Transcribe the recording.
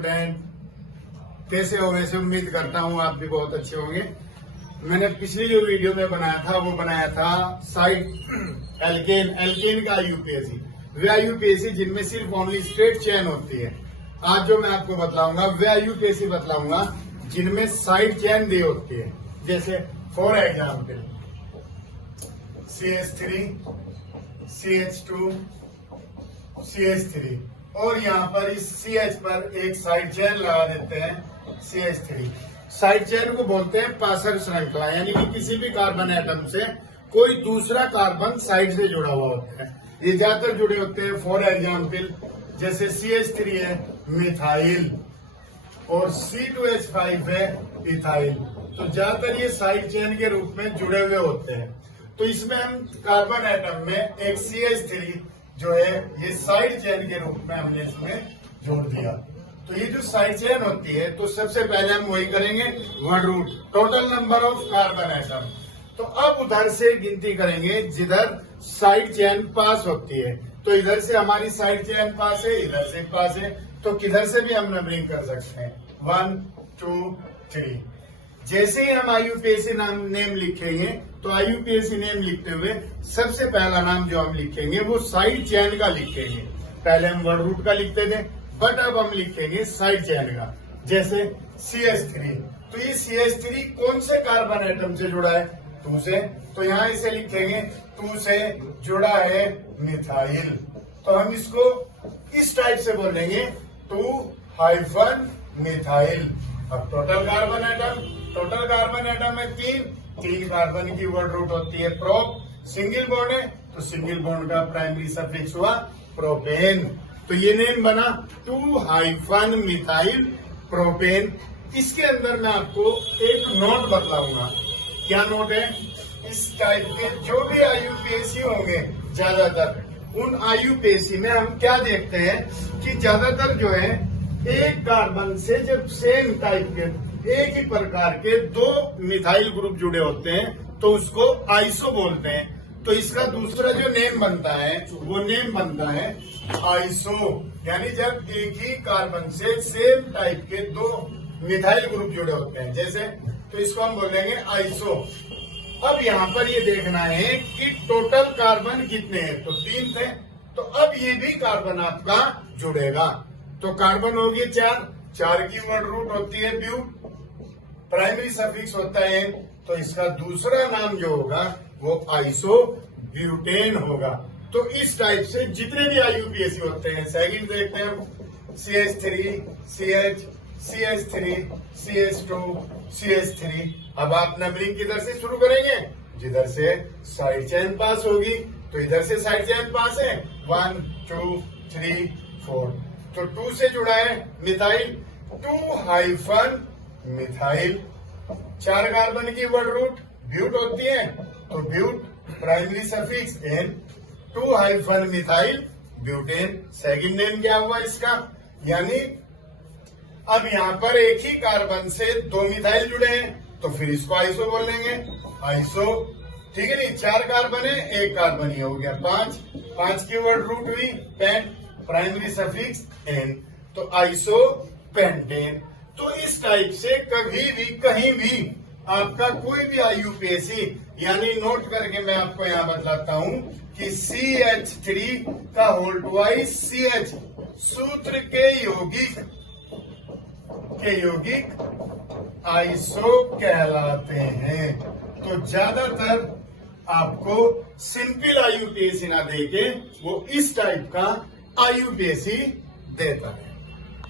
Student, कैसे हो? वैसे उम्मीद करता हूँ आप भी बहुत अच्छे होंगे। मैंने पिछली जो वीडियो में बनाया था वो बनाया था साइड एल्केन का यूपीएससी, वे यूपीएससी जिनमें सिर्फ ओनली स्ट्रेट चेन होती है। आज जो मैं आपको बतलाऊंगा वे यूपीएससी बतलाऊंगा जिनमें साइड चेन दी होती है। जैसे for example CH3, CH2, CH3 और यहाँ पर इस CH पर एक साइड चेन लगा देते हैं CH3। साइड चेन को बोलते हैं पासर श्रृंखला, यानी कि किसी भी कार्बन एटम से कोई दूसरा कार्बन साइड से जुड़ा हुआ होता है। ये ज्यादातर जुड़े होते हैं। फॉर एग्जाम्पल जैसे CH3 है मिथाइल और C2H5 है इथाइल, तो ज्यादातर ये साइड चेन के रूप में जुड़े हुए होते हैं। तो इसमें हम कार्बन एटम में एक CH3 जो है ये साइड चेन के रूप में हमने इसमें जोड़ दिया। तो ये जो साइड चेन होती है तो सबसे पहले हम वही करेंगे word root, total number of carbon atom. तो अब उधर से गिनती करेंगे जिधर साइड चेन पास होती है। तो इधर से हमारी साइड चेन पास है, इधर से पास है, तो किधर से भी हम नंबरिंग कर सकते हैं 1 2 3। जैसे ही हम IUPAC नेम लिखेंगे तो IUPAC नेम लिखते हुए सबसे पहला नाम जो हम लिखेंगे वो साइड चेन का लिखेंगे। पहले हम वर्ड रूट का लिखते थे, बट अब हम लिखेंगे साइड चेन का। जैसे CH3, तो ये CH3 कौन से कार्बन एटम से जुड़ा है? 2 से, तो यहाँ इसे लिखेंगे 2 से जुड़ा है मिथाइल। तो हम इसको इस टाइप से बोलेंगे 2 मिथाइल। अब टोटल कार्बन एटम है 3 कार्बन की वर्ड रूट होती है प्रोप। सिंगल बॉन्ड है तो सिंगल बॉन्ड का प्राइमरी सफिक्स हुआ प्रोपेन। तो ये नेम बना 2 मिथाइल प्रोपेन। इसके अंदर मैं आपको एक नोट बतलाऊंगा। क्या नोट है? इस टाइप के जो भी IUPAC होंगे ज्यादातर, उन IUPAC में हम क्या देखते हैं कि ज्यादातर जो है एक कार्बन से जब सेम टाइप के एक ही प्रकार के 2 मिथाइल ग्रुप जुड़े होते हैं तो उसको आइसो बोलते हैं। तो इसका दूसरा जो नेम बनता है वो नेम बनता है आइसो, यानी जब एक ही कार्बन से सेम टाइप के 2 मिथाइल ग्रुप जुड़े होते हैं जैसे, तो इसको हम बोलेंगे आइसो। अब यहाँ पर ये देखना है कि टोटल कार्बन कितने हैं, तो 3 थे, तो अब ये भी कार्बन आपका जुड़ेगा। तो कार्बन हो गए 4 की वर्ड रूट होती है ब्यूट, प्राइमरी सफिक्स होता है, तो इसका दूसरा नाम जो होगा वो आइसो ब्यूटेन होगा। तो इस टाइप से जितने भी IUPAC होते हैं, सेकंड देखते हैं CH3, CH, CH3, CH2, CH3। अब आप नंबरिंग किधर से शुरू करेंगे? जिधर से साइड चेन पास होगी, तो इधर से साइड चेन पास है 1 2 3 4। तो 2 से जुड़ा है मिथाइल, 2 मिथाइल। 4 कार्बन की वर्ड रूट ब्यूट होती है, तो but primary suffix ane, 2 methyl butane. Second name क्या हुआ इसका? यानी अब यहाँ पर एक ही कार्बन से 2 मिथाइल जुड़े हैं तो फिर इसको आइसो बोल लेंगे, आइसो। ठीक है नहीं, 4 कार्बन है, 1 कार्बन ही हो गया 5 की वर्ड रूट हुई पेन, प्राइमरी सफिक्स एन, तो आइसो पेंटेन। तो इस टाइप से कभी भी कहीं भी आपका कोई भी IUPAC, यानी नोट करके मैं आपको यहाँ बताता हूँ कि CH3 का होल ट्वाइस CH सूत्र के यौगिक आइसो कहलाते हैं। तो ज्यादातर आपको सिंपल IUPAC ना देके वो इस टाइप का IUPAC देता है।